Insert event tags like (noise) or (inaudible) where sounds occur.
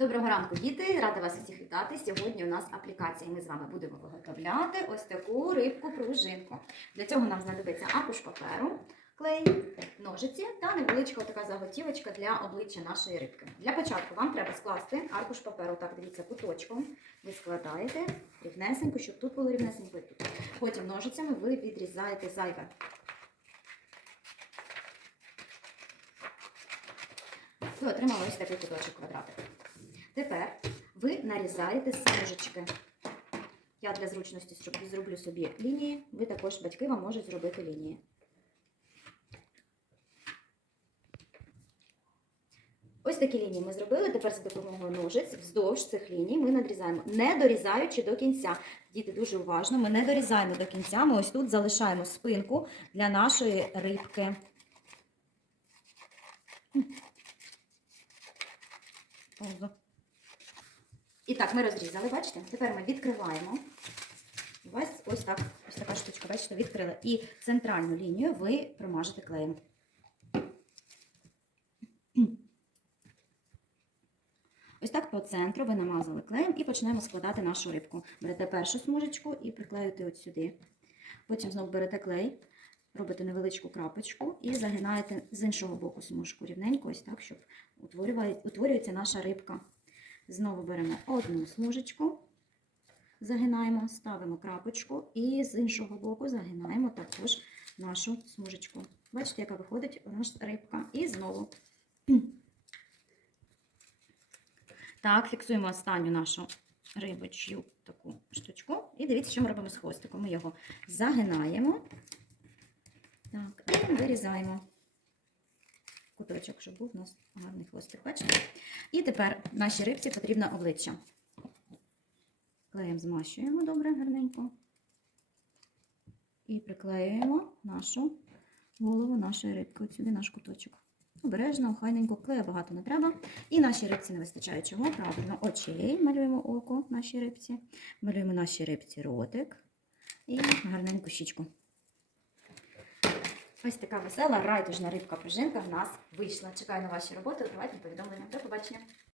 Доброго ранку, діти! Рада вас усіх вітати. Сьогодні у нас аплікація. Ми з вами будемо виготовляти ось таку рибку пружинку. Для цього нам знадобиться аркуш паперу, клей, ножиці та невеличка така заготівочка для обличчя нашої рибки. Для початку вам треба скласти аркуш паперу. Так, дивіться, куточком. Ви складаєте рівнесенько, щоб тут було рівнесенько і тут. Потім ножицями ви відрізаєте зайве. Ви отримали ось такий куточок квадратик. Тепер ви нарізаєте смужечки. Я для зручності зроблю- собі лінії. Ви також, батьки, вам можуть зробити лінії. Ось такі лінії ми зробили. Тепер за допомогою ножиць вздовж цих ліній ми надрізаємо, не дорізаючи до кінця. Діти дуже уважно. Ми не дорізаємо до кінця. Ми ось тут залишаємо спинку для нашої рибки. І так, ми розрізали, бачите? Тепер ми відкриваємо. У ось так, ось така штучка, бачите, відкрили. І центральну лінію ви промажете клеєм. Ось так по центру ви намазали клеєм і почнемо складати нашу рибку. Берете першу смужечку і приклеюєте от сюди. Потім знову берете клей, робите невеличку крапочку і загинаєте з іншого боку смужку рівненько, ось так, щоб утворюється наша рибка. Знову беремо одну смужечку, загинаємо, ставимо крапочку і з іншого боку загинаємо також нашу смужечку. Бачите, яка виходить у нас рибка. І знову. (clears throat) Так, фіксуємо останню нашу рибочу таку штучку. І дивіться, що ми робимо з хвостиком. Ми його загинаємо. Так, і вирізаємо куточок, щоб був у нас гарний хвостик. Бачите? І тепер нашій рибці потрібно обличчя. Клеєм змащуємо добре, гарненько. І приклеюємо нашу голову нашої рибки. От сюди наш куточок. Обережно, охайненько, клею багато не треба. І нашій рибці не вистачає чого. Правильно, очей малюємо око нашій рибці. Малюємо нашій рибці ротик і гарненьку щічку. Ось така весела, райдужна рибка пружинка в нас вийшла. Чекаю на ваші роботи, давайте повідомлення. До побачення.